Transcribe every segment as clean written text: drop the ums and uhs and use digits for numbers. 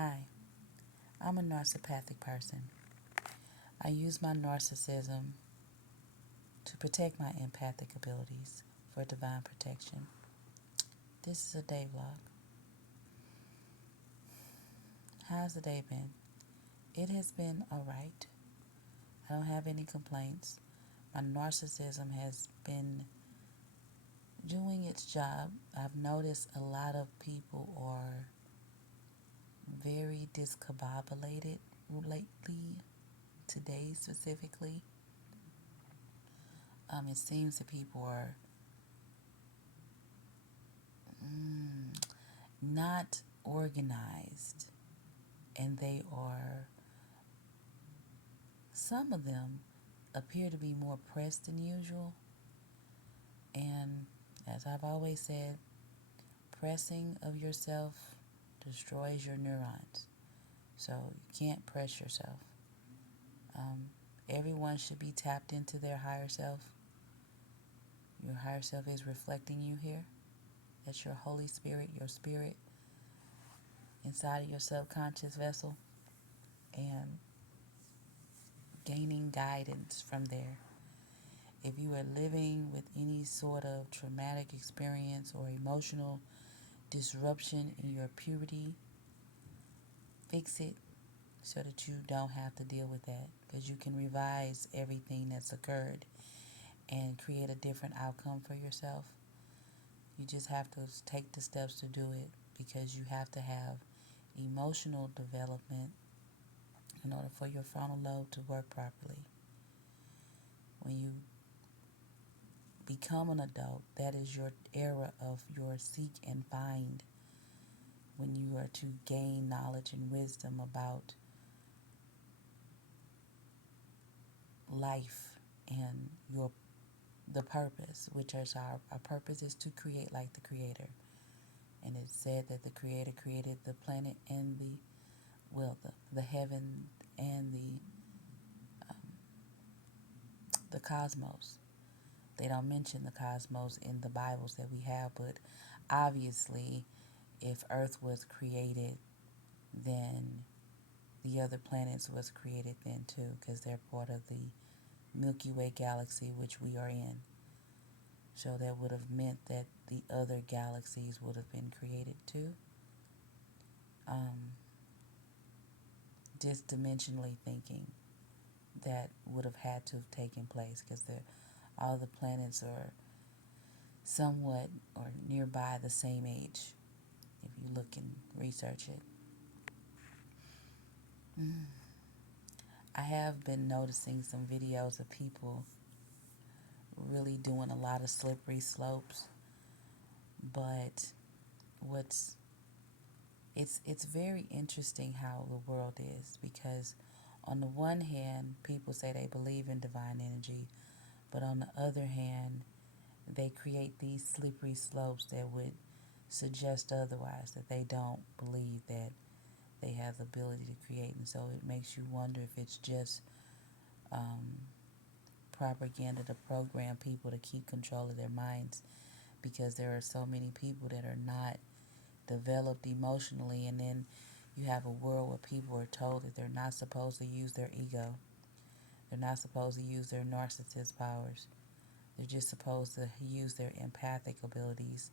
Hi, I'm a narcissistic person. I use my narcissism to protect my empathic abilities for divine protection. This is a day vlog. How's the day been? It has been alright. I don't have any complaints. My narcissism has been doing its job. I've noticed a lot of people are very discombobulated lately, today specifically. It seems that people are not organized, and some of them appear to be more pressed than usual. And as I've always said, pressing of yourself destroys your neurons. So you can't press yourself. Everyone should be tapped into their higher self. Your higher self is reflecting you here. That's your Holy Spirit, your spirit inside of your subconscious vessel, and gaining guidance from there. If you are living with any sort of traumatic experience or emotional disruption in your puberty, fix it so that you don't have to deal with that, because you can revise everything that's occurred and create a different outcome for yourself. You just have to take the steps to do it, because you have to have emotional development in order for your frontal lobe to work properly. When you become an adult, that is your era of your seek and find, when you are to gain knowledge and wisdom about life and the purpose, which is our purpose is to create like the Creator. And it said that the Creator created the planet and the heaven and the cosmos. They don't mention the cosmos in the Bibles that we have, but obviously, if Earth was created, then the other planets was created then too, because they're part of the Milky Way galaxy, which we are in. So that would have meant that the other galaxies would have been created too. Just dimensionally thinking, that would have had to have taken place, because all the planets are somewhat or nearby the same age, if you look and research it. I have been noticing some videos of people really doing a lot of slippery slopes, but it's very interesting how the world is, because on the one hand, people say they believe in divine energy, but on the other hand, they create these slippery slopes that would suggest otherwise, that they don't believe that they have the ability to create. And so it makes you wonder if it's just propaganda to program people to keep control of their minds, because there are so many people that are not developed emotionally, and then you have a world where people are told that they're not supposed to use their ego. They're not supposed to use their narcissist powers. They're just supposed to use their empathic abilities.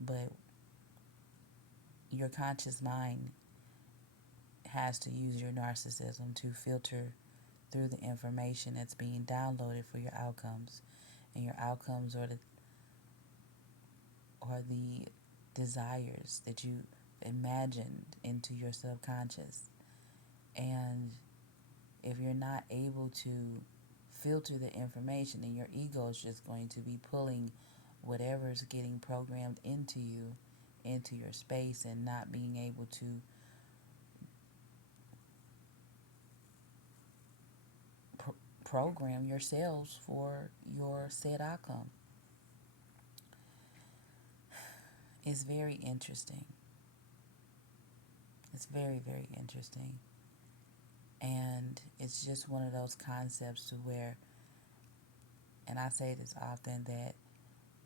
But your conscious mind has to use your narcissism to filter through the information that's being downloaded for your outcomes. And your outcomes are the desires that you imagined into your subconscious. And if you're not able to filter the information, then your ego is just going to be pulling whatever's getting programmed into you, into your space, and not being able to program your cells for your said outcome. It's very interesting. It's very, very interesting. And it's just one of those concepts to where, and I say this often, that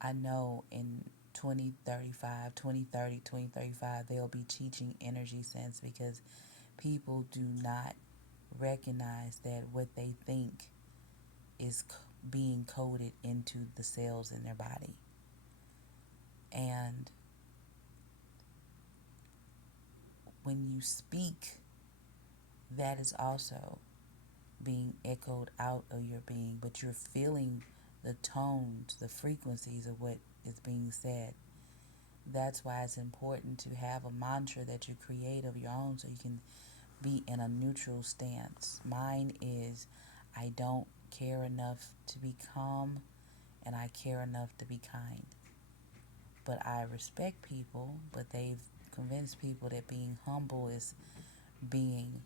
I know in 2035, 2030, 2035, they'll be teaching energy sense because people do not recognize that what they think is being coded into the cells in their body. And when you speak, that is also being echoed out of your being, but you're feeling the tones, the frequencies of what is being said. That's why it's important to have a mantra that you create of your own so you can be in a neutral stance. Mine is, I don't care enough to be calm, and I care enough to be kind. But I respect people, but they've convinced people that being humble is being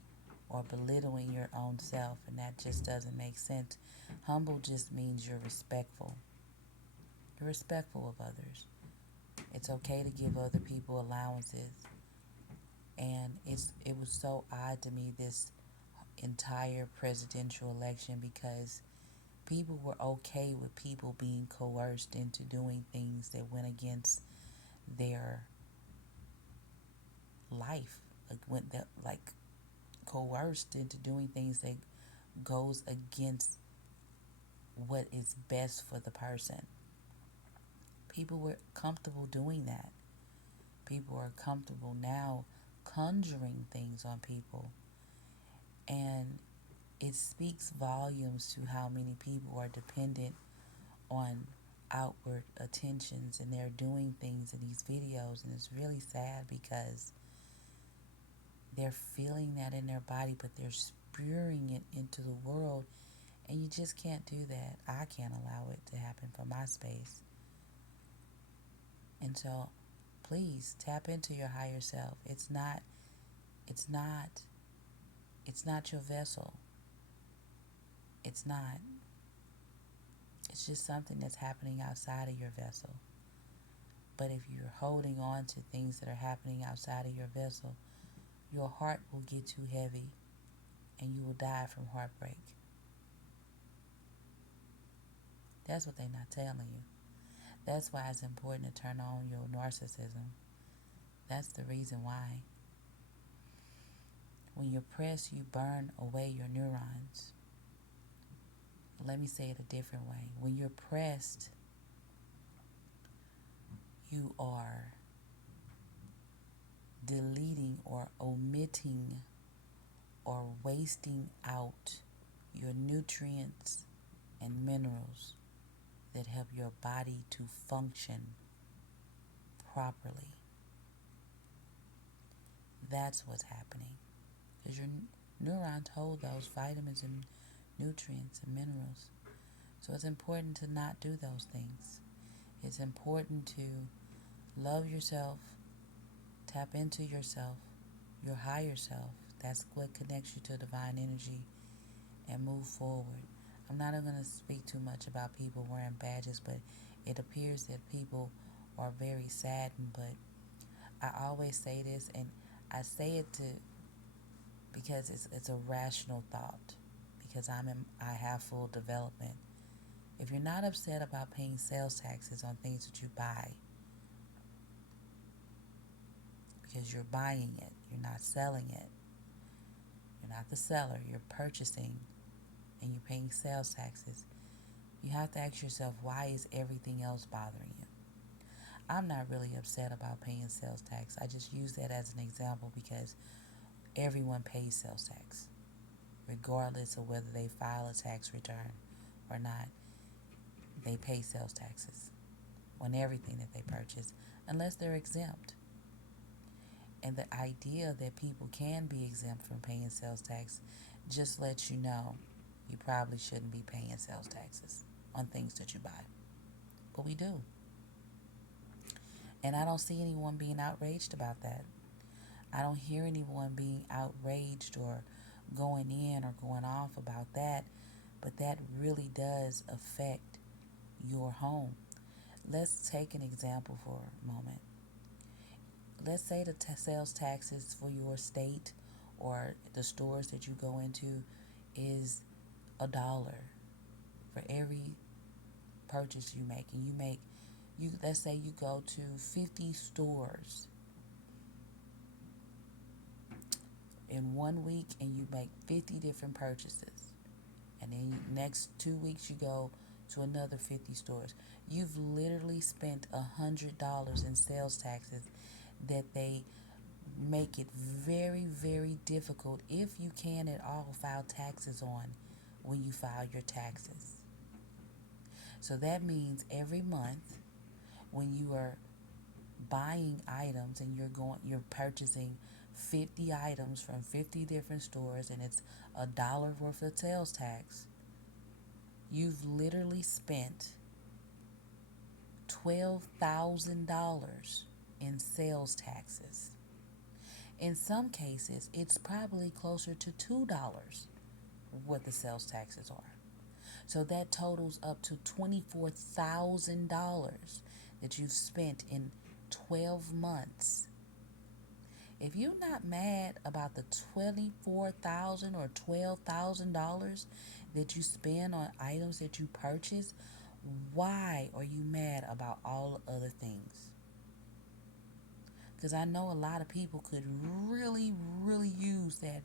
or belittling your own self, and that just doesn't make sense. Humble just means you're respectful. You're respectful of others. It's okay to give other people allowances. And it was so odd to me this entire presidential election because people were okay with people being coerced into doing things that went against their life, like coerced into doing things that goes against what is best for the person. People were comfortable doing that. People are comfortable now conjuring things on people. And it speaks volumes to how many people are dependent on outward attentions, and they're doing things in these videos, and it's really sad because they're feeling that in their body, but they're spewing it into the world, and you just can't do that. I can't allow it to happen for my space. And so please tap into your higher self. It's not your vessel. It's not. It's just something that's happening outside of your vessel. But if you're holding on to things that are happening outside of your vessel, your heart will get too heavy and you will die from heartbreak. That's what they're not telling you. That's why it's important to turn on your narcissism. That's the reason why. When you're pressed, you burn away your neurons. Let me say it a different way. When you're pressed, you are deleting or omitting or wasting out your nutrients and minerals that help your body to function properly. That's what's happening. Because your neurons hold those vitamins and nutrients and minerals. So it's important to not do those things. It's important to love yourself, tap into yourself, your higher self. That's what connects you to divine energy, and move forward. I'm not going to speak too much about people wearing badges, but it appears that people are very saddened. But I always say this, and I say it because it's a rational thought, because I have full development. If you're not upset about paying sales taxes on things that you buy, because you're buying it, you're not selling it, you're not the seller, you're purchasing, and you're paying sales taxes, you have to ask yourself, why is everything else bothering you? I'm not really upset about paying sales tax. I just use that as an example because everyone pays sales tax, regardless of whether they file a tax return or not. They pay sales taxes on everything that they purchase, unless they're exempt. And the idea that people can be exempt from paying sales tax just lets you know you probably shouldn't be paying sales taxes on things that you buy. But we do. And I don't see anyone being outraged about that. I don't hear anyone being outraged or going in or going off about that. But that really does affect your home. Let's take an example for a moment. Let's say the sales taxes for your state or the stores that you go into is $1 for every purchase you make, and Let's say you go to 50 stores in 1 week and you make 50 different purchases. And then next 2 weeks you go to another 50 stores. You've literally spent $100 in sales taxes that they make it very, very difficult, if you can at all, file taxes on when you file your taxes. So that means every month when you are buying items and you're purchasing 50 items from 50 different stores and it's $1 worth of sales tax, you've literally spent $12,000 in sales taxes. In some cases, it's probably closer to $2 what the sales taxes are. So that totals up to $24,000 that you've spent in 12 months. If you're not mad about the $24,000 or $12,000 that you spend on items that you purchase, why are you mad about all other things? Because I know a lot of people could really, really use that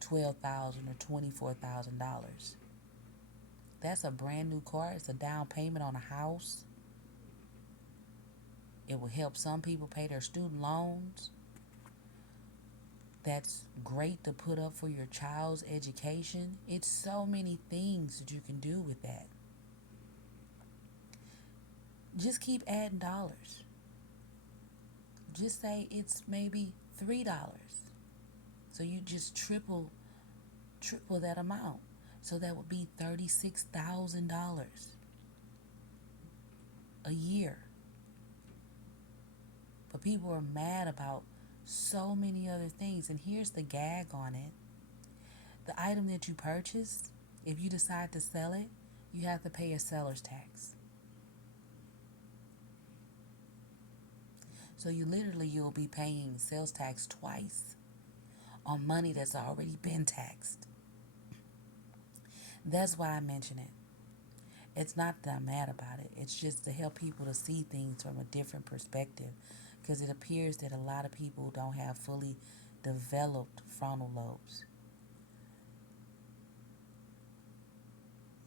$12,000 or $24,000. That's a brand new car. It's a down payment on a house. It will help some people pay their student loans. That's great to put up for your child's education. It's so many things that you can do with that. Just keep adding dollars. Just say it's maybe $3. So you just triple that amount. So that would be $36,000 a year. But people are mad about so many other things. And here's the gag on it. The item that you purchase, if you decide to sell it, you have to pay a seller's tax. So you'll be paying sales tax twice on money that's already been taxed. That's why I mention it. It's not that I'm mad about it. It's just to help people to see things from a different perspective, because it appears that a lot of people don't have fully developed frontal lobes.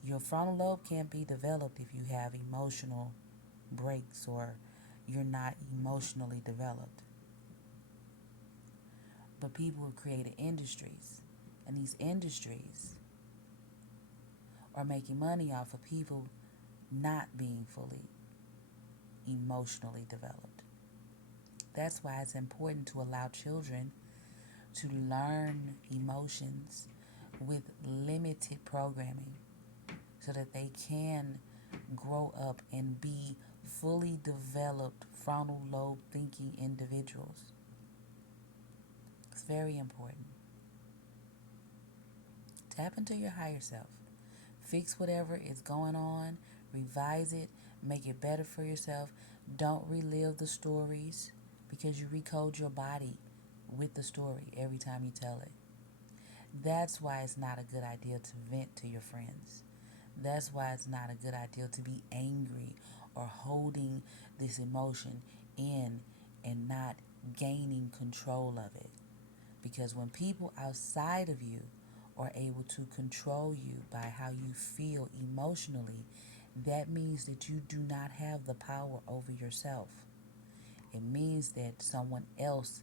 Your frontal lobe can't be developed if you have emotional breaks or you're not emotionally developed. But people have created industries, and these industries are making money off of people not being fully emotionally developed. That's why it's important to allow children to learn emotions with limited programming so that they can grow up and be fully developed frontal lobe thinking individuals. It's very important. Tap into your higher self. Fix whatever is going on, revise it, make it better for yourself. Don't relive the stories, because you recode your body with the story every time you tell it. That's why it's not a good idea to vent to your friends. That's why it's not a good idea to be angry or holding this emotion in and not gaining control of it. Because when people outside of you are able to control you by how you feel emotionally, that means that you do not have the power over yourself. It means that someone else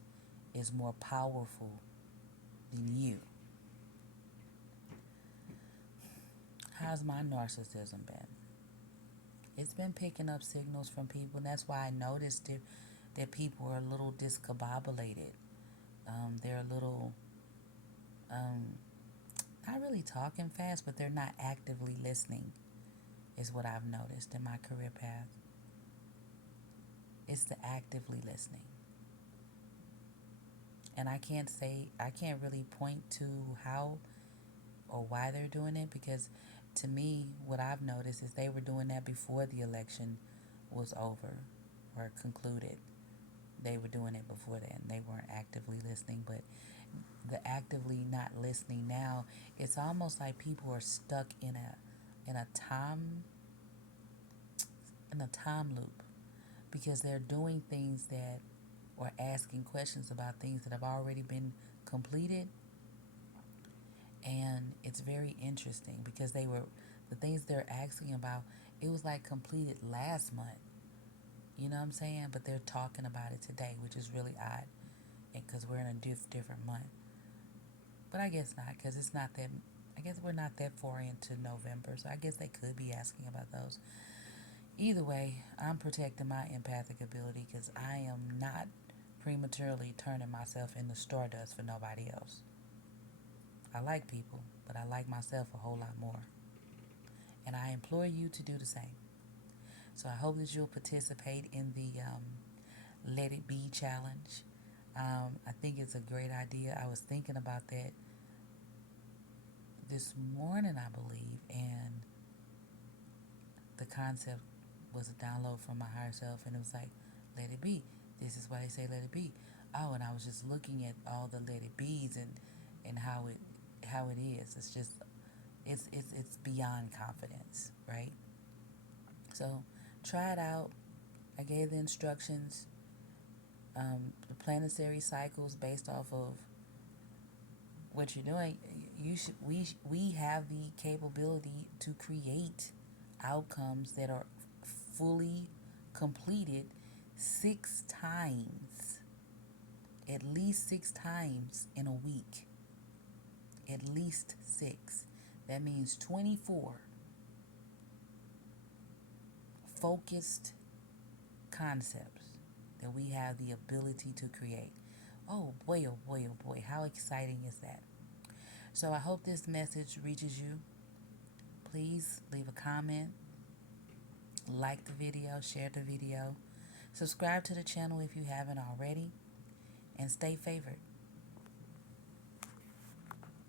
is more powerful than you. How's my narcissism been? It's been picking up signals from people, and that's why I noticed that people are a little discombobulated. They're a little, not really talking fast, but they're not actively listening, is what I've noticed in my career path. It's the actively listening. And I can't really point to how or why they're doing it, because to me, what I've noticed is they were doing that before the election was over or concluded. They were doing it before then. They weren't actively listening, but the actively not listening now, it's almost like people are stuck in a time loop. because they're doing things that, or asking questions about things that have already been completed. And it's very interesting because the things they're asking about, it was like completed last month. You know what I'm saying? But they're talking about it today, which is really odd because we're in a different month. But I guess not, because it's not that, I guess we're not that far into November, so I guess they could be asking about those. Either way, I'm protecting my empathic ability because I am not prematurely turning myself into stardust for nobody else. I like people, but I like myself a whole lot more. And I implore you to do the same. So I hope that you'll participate in the Let It Be challenge. I think it's a great idea. I was thinking about that this morning, I believe, and the concept was a download from my higher self, and it was like, let it be. This is why they say let it be. Oh, and I was just looking at all the let it be's and how it is. It's just it's beyond confidence, right? So try it out. I gave the instructions, the planetary cycles based off of what you're doing. We have the capability to create outcomes that are fully completed 6 times, at least 6 times in a week. At least 6. That means 24 focused concepts that we have the ability to create. Oh boy, oh boy, oh boy, how exciting is that? So I hope this message reaches you. Please leave a comment, like the video, share the video, subscribe to the channel if you haven't already, and stay favored.